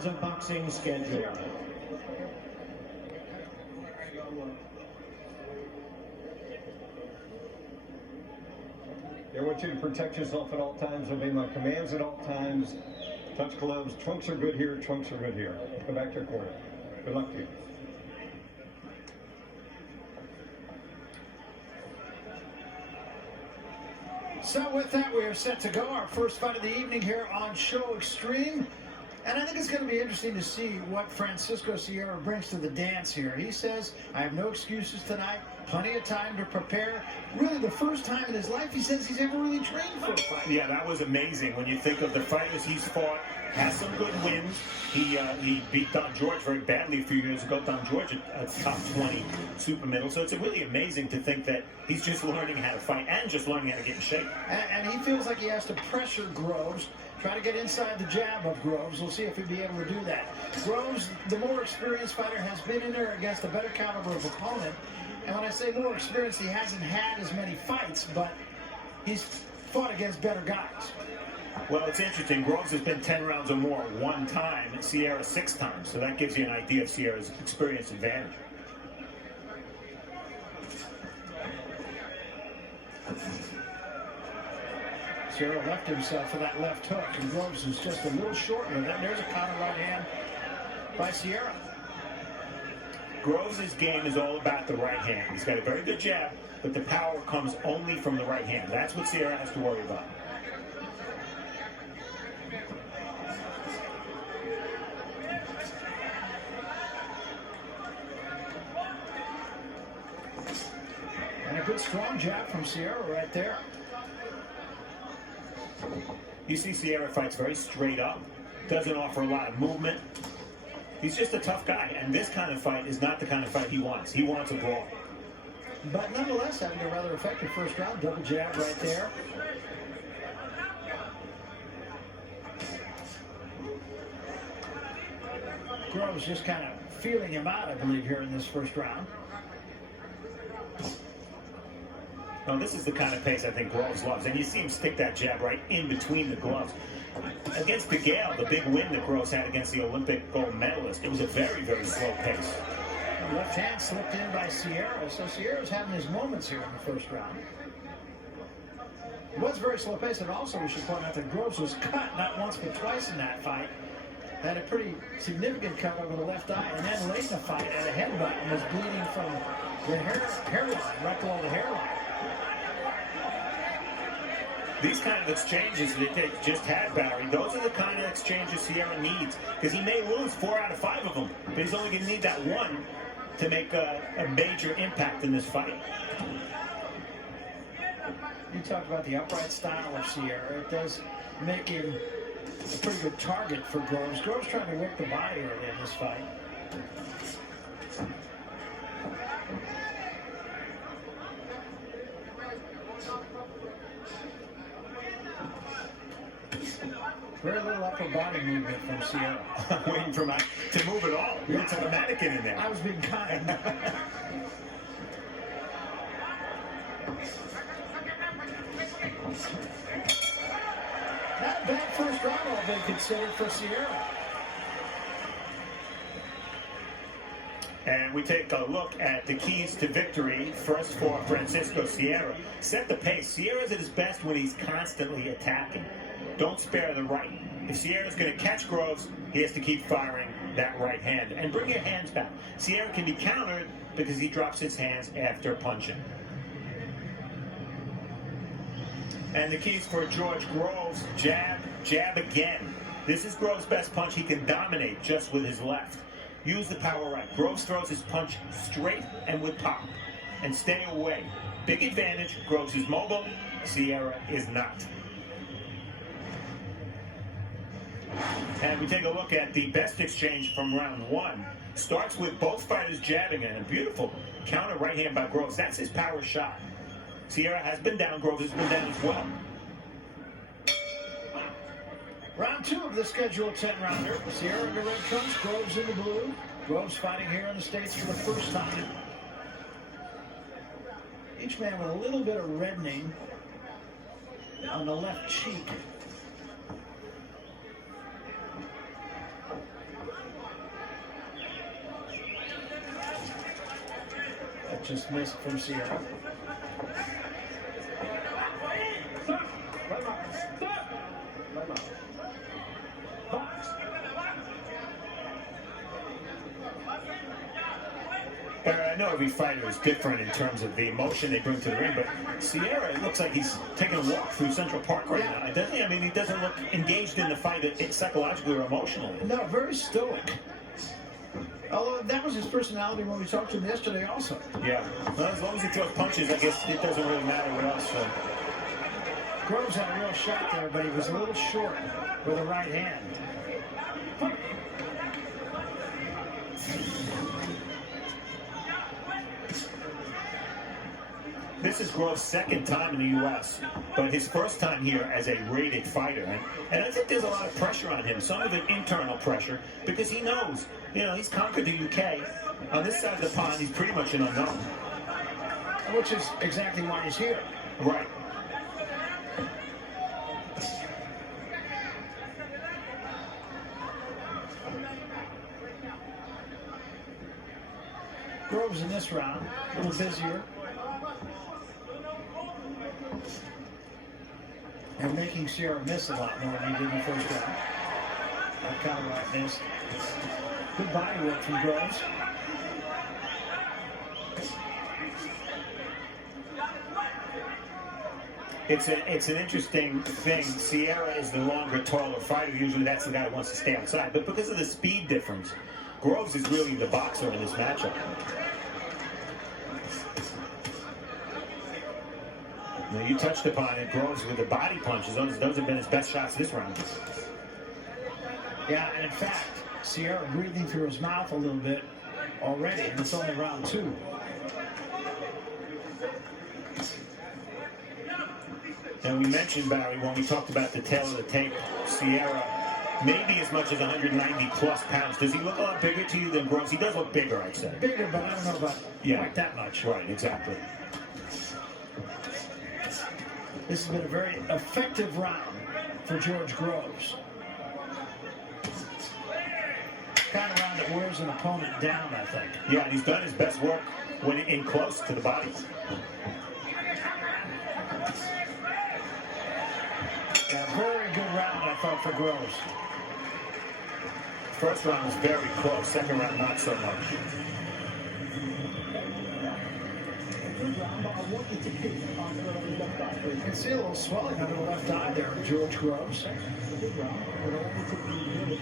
rounds of boxing scheduled. I want you to protect yourself at all times, obey my commands at all times. Touch gloves. Trunks are good here. Trunks are good here. Go back to your corner. Good luck to you. So with that, we are set to go. Our first fight of the evening here on Show Extreme. And I think it's going to be interesting to see what Francisco Sierra brings to the dance here. He says, I have no excuses tonight, plenty of time to prepare. Really the first time in his life he says he's ever really trained for a fight. Yeah, that was amazing. When you think of the fighters he's fought, has some good wins. He beat Don George very badly a few years ago. Don George, a top 20 super middle. So it's really amazing to think that he's just learning how to fight and just learning how to get in shape. And he feels like he has to pressure Groves, try to get inside the jab of Groves. We'll see if he'll be able to do that. Groves, the more experienced fighter, has been in there against a better caliber of opponent. And when I say more experienced, he hasn't had as many fights, but he's fought against better guys. Well, it's interesting. Groves has been 10 rounds or more one time, and Sierra 6 times. So that gives you an idea of Sierra's experience advantage. Sierra left himself for that left hook, and Groves is just a little short with it. There's a counter right hand by Sierra. Groves' game is all about the right hand. He's got a very good jab, but the power comes only from the right hand. That's what Sierra has to worry about. And a good strong jab from Sierra right there. You see Sierra fights very straight up, doesn't offer a lot of movement. He's just a tough guy, and this kind of fight is not the kind of fight he wants. He wants a brawl. But nonetheless, having a rather effective first round, double jab right there. Groves just kind of feeling him out, I believe, here in this first round. No, this is the kind of pace I think Groves loves, and you see him stick that jab right in between the gloves. Against Miguel, the big win that Groves had against the Olympic gold medalist, it was a very, very slow pace. The left hand slipped in by Sierra, so Sierra's having his moments here in the first round. It was very slow pace, and also we should point out that Groves was cut not once but twice in that fight. Had a pretty significant cut over the left eye, and then late in the fight had a headbutt and was bleeding from the hairline, right below the hairline. These kind of exchanges that they just had, Barry, those are the kind of exchanges Sierra needs, because he may lose 4 out of 5 of them, but he's only going to need that one to make a major impact in this fight. You talk about the upright style of Sierra. It does make him a pretty good target for Groves. Groves trying to work the body early in this fight. Very little upper body movement from Sierra. I'm waiting for to move it all. It's a mannequin in there. I was being kind. Not a bad first round, all they considered for Sierra. And we take a look at the keys to victory. First for Francisco Sierra. Set the pace. Sierra's at his best when he's constantly attacking. Don't spare the right. If Sierra's going to catch Groves, he has to keep firing that right hand. And bring your hands back. Sierra can be countered because he drops his hands after punching. And the keys for George Groves: jab, jab again. This is Groves' best punch. He can dominate just with his left. Use the power right. Groves throws his punch straight and with pop. And stay away. Big advantage. Groves is mobile. Sierra is not. And we take a look at the best exchange from round 1. Starts with both fighters jabbing, and a beautiful counter right hand by Groves. That's his power shot. Sierra has been down. Groves has been down as well. Round 2 of the scheduled 10-rounder. Sierra in the red trunks, Groves in the blue. Groves fighting here in the States for the first time. Each man with a little bit of reddening on the left cheek. that just missed from Sierra. I know every fighter is different in terms of the emotion they bring to the ring, but Sierra, it looks like he's taking a walk through Central Park right now, doesn't he? I mean, he doesn't look engaged in the fight psychologically or emotionally. No, very stoic. Although that was his personality when we talked to him yesterday also. Yeah. Well, as long as he throws punches, I guess it doesn't really matter what else. Groves had a real shot there, but he was a little short with the right hand. This is Groves' second time in the U.S., but his first time here as a rated fighter. And I think there's a lot of pressure on him, some of it internal pressure, because he knows, he's conquered the U.K. On this side of the pond, he's pretty much an unknown. Which is exactly why he's here. Right. Groves in this round, a little busier. And making Sierra miss a lot more than he did in the first round. That counter right missed. Good body work from Groves. It's an interesting thing. Sierra is the longer, taller fighter. Usually that's the guy who wants to stay outside. But because of the speed difference, Groves is really the boxer in this matchup. Now, you touched upon it, Groves with the body punches. Those have been his best shots this round. Yeah, and in fact, Sierra breathing through his mouth a little bit already, and it's only round 2. And we mentioned, Barry, when we talked about the tail of the tape, Sierra maybe as much as 190 plus pounds. Does he look a lot bigger to you than Groves? He does look bigger, I'd say. Bigger, but I don't know about quite that much. Right, exactly. This has been a very effective round for George Groves. Kind of round that wears an opponent down, I think. Yeah, and he's done his best work when in close to the body. A very good round, I thought, for Groves. First round was very close. Second round, not so much. You can see a little swelling under the left eye there, George Groves.